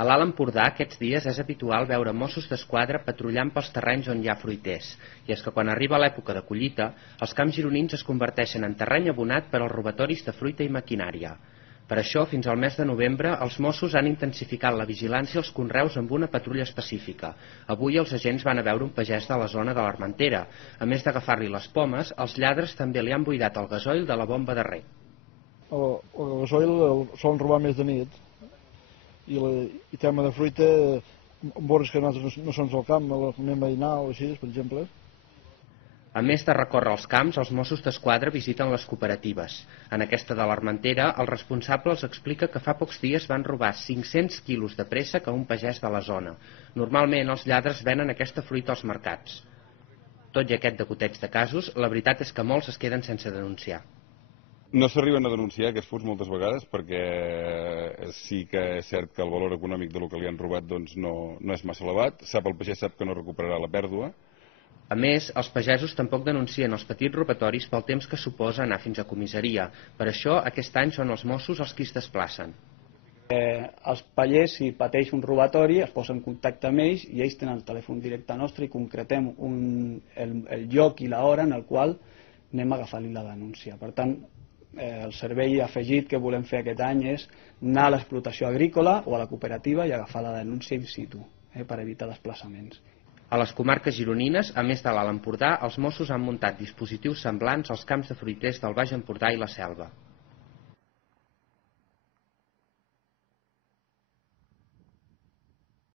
A l'Alt Empordà aquests dies és habitual veure Mossos d'Esquadra patrullant pels terrenys on hi ha fruiters, i és que quan arriba l'època de collita, els camps gironins es converteixen en terreny abonat per als robatoris de fruita i maquinària. Per això, fins al mes de novembre, els Mossos han intensificat la vigilància als conreus amb una patrulla específica. Avui els agents van a veure un pagès de la zona de l'Armentera. A més d'agafar-li les pomes, els lladres també li han buidat el gasoil de la bomba de reg. El gasoil el solen robar més de nit, i tema de fruita, vores que nosaltres no som al camp, anem a dinar o així, per exemple. A més de recórrer els camps, els Mossos d'Esquadra visiten les cooperatives. En aquesta de l'Armentera, el responsable els explica que fa pocs dies van robar 500 quilos de préssec a un pagès de la zona. Normalment els lladres venen aquesta fruita als mercats. Tot i aquest degoteig de casos, la veritat és que molts es queden sense denunciar. No s'arriben a denunciar aquests furts moltes vegades perquè sí que és cert que el valor econòmic del que li han robat doncs, no és massa elevat. El pagès sap que no recuperarà la pèrdua. A més, els pagesos tampoc denuncien els petits robatoris pel temps que suposa anar fins a comissaria. Per això, aquest any són els Mossos els qui es desplacen. Els pagès, si pateix un robatori, es posen en contacte amb ells i ells tenen el telèfon directe nostre i concretem el lloc i l'hora en el qual anem a agafar-li la denúncia. Per tant, el servei afegit que volem fer aquest any és anar a l'explotació agrícola o a la cooperativa i agafar la denúncia in situ, per evitar desplaçaments. A les comarques gironines, a més de l'Alt Empordà, els Mossos han muntat dispositius semblants als camps de fruiters del Baix Empordà i la Selva.